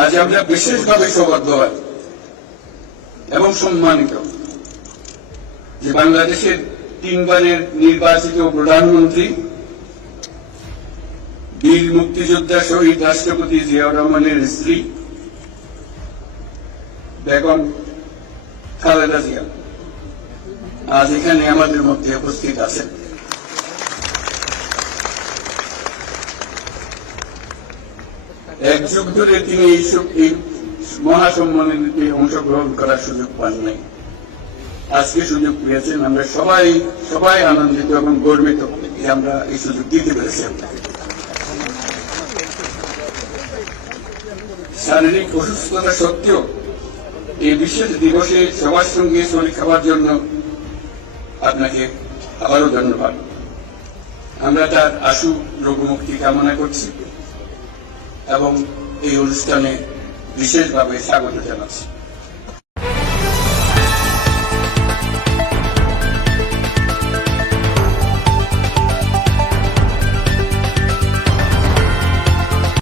আজ আমরা বিশেষভাবে সৌভাগ্যবান এবং সম্মানিত যে বাংলাদেশের 3 বারের নির্বাচিত প্রধানমন্ত্রী বীর মুক্তিযোদ্ধা শহীদ রাষ্ট্রপতি জিয়াউর রহমানের স্ত্রী বেগম খালেদা জিয়া আজ এখানে আমাদের মধ্যে উপস্থিত আছেন। এক যুগ ধরে তিনি এই মহাসম্মেলনে অংশগ্রহণ করার সুযোগ পান নাই, আজকে সুযোগ পেয়েছেন। আমরা সবাই আনন্দিত এবং গর্বিত যে আমরা এই সুযোগ দিতে পেরেছি আপনাকে। শারীরিক অসুস্থতা সত্ত্বেও এই বিশেষ দিবসে সবার সঙ্গে শরীর খাওয়ার জন্য আপনাকে আবারও ধন্যবাদ। আমরা তার আশু রোগমুক্তি কামনা করছি এবং এই অনুষ্ঠানে বিশেষভাবে স্বাগত জানাচ্ছি।